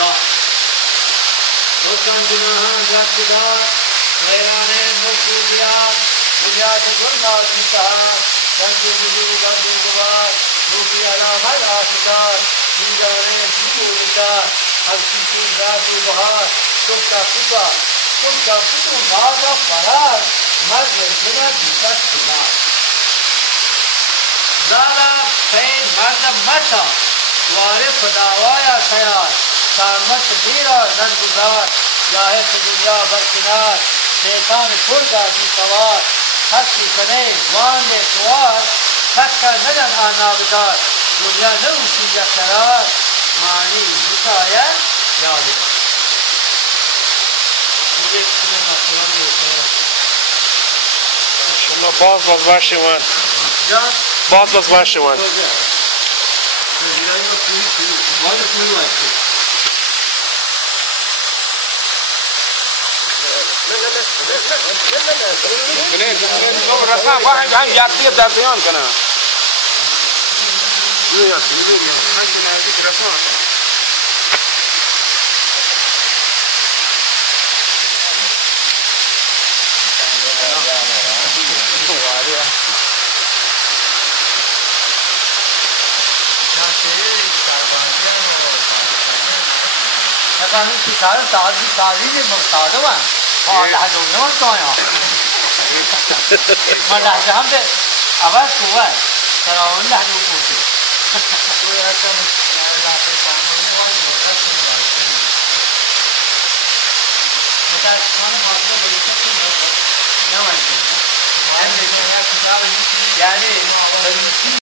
دار لطفاً گناهان رفتگار غیران مکروهیات بنیاد گناه انتحار گنج وجود گنج دوار روحی علامت آشکار دیدانه شیورتا حلقی کی ذات و بهار شکتا فتو مالا فرار مرد جنا بیشت کنار زالا پین مرد متا وار خداوایا خیال سامت دیرا زن گزار جاہے سے دنیا برکنار شیطان پرگا کی سوار حقی کنے وان سوار حق کا ندن آنابدار دنیا نوشی جسرار معنی حکایت یادگار İnşallah bazı başlayan. Can? Bazı başlayan. شوف الرسام واحد عم يعطيه درديان كنا يا سيدي عندنا هذيك رسام Efendim çıkarın sadece muhtadı var. Vallahi dönüyor doya. Vallahi hem de avar kuvvet. Karavun lahdi uçurdu. Bu yakın yani sanırım var mı? Mesela sana fazla böyle ne var ki? Yani